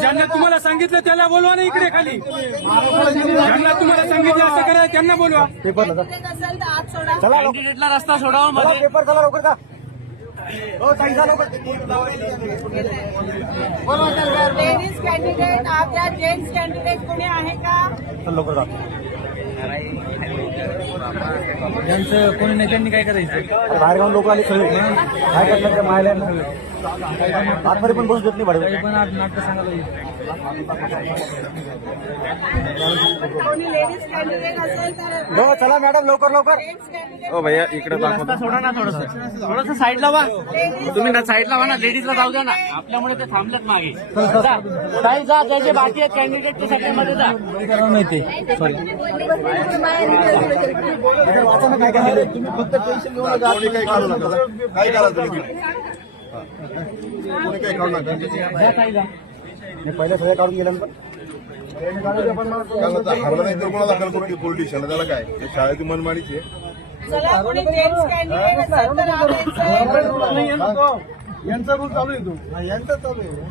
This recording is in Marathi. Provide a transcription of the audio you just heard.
ज्यांना तुम्हाला सांगितलं त्याला बोलवा ना इकडे खाली. ज्यांना तुम्हाला सांगितलं असं करा त्यांना बोलवा. सोडा कॅन्डिडेटला रस्ता सोडावा मध्ये. पेपर चला लवकर का लेडीज कॅन्डिडेट आत या जेंट्स कॅन्डिडेट कोणी आहे का? चल लवकर त्यांचं यांचं कोणी नेत्यांनी काय करायचं? बाहेरगाव बाहेर लोक आले सगळे काय करतात त्या मायला? आतमध्ये पण बसू देत नाही भाडे. पण आज नाटक सांगायला कोणी लेडीज कॅन्डिडेट असेल तर हो चला मॅडम लवकर लवकर. हो भैया इकडे सोडा ना थोडस. थोडस साईडला वा. तुम्ही ना साईडला वा ना लेडीजला जाऊ द्या ना. आपल्यामुळे ते थांबलेत मागे. जा. ताई जा त्याचे बाकी आहेत कॅन्डिडेट ते सगळ्यामध्ये जा. वाचा ना काय काय तुम्ही फक्त टेन्शन घेऊ काही नका. काय करा तुम्ही. कोणी काही काढू नका मी पहिले सगळे काढून गेल्यानंतर कारण आता हरला नाही तर कोणाला दाखल करून पोलीस स्टेशनला त्याला काय शाळेची मनमानीची आहे कोणी. यांचा रूल चालू आहे तो यांचा चालू आहे पुढे.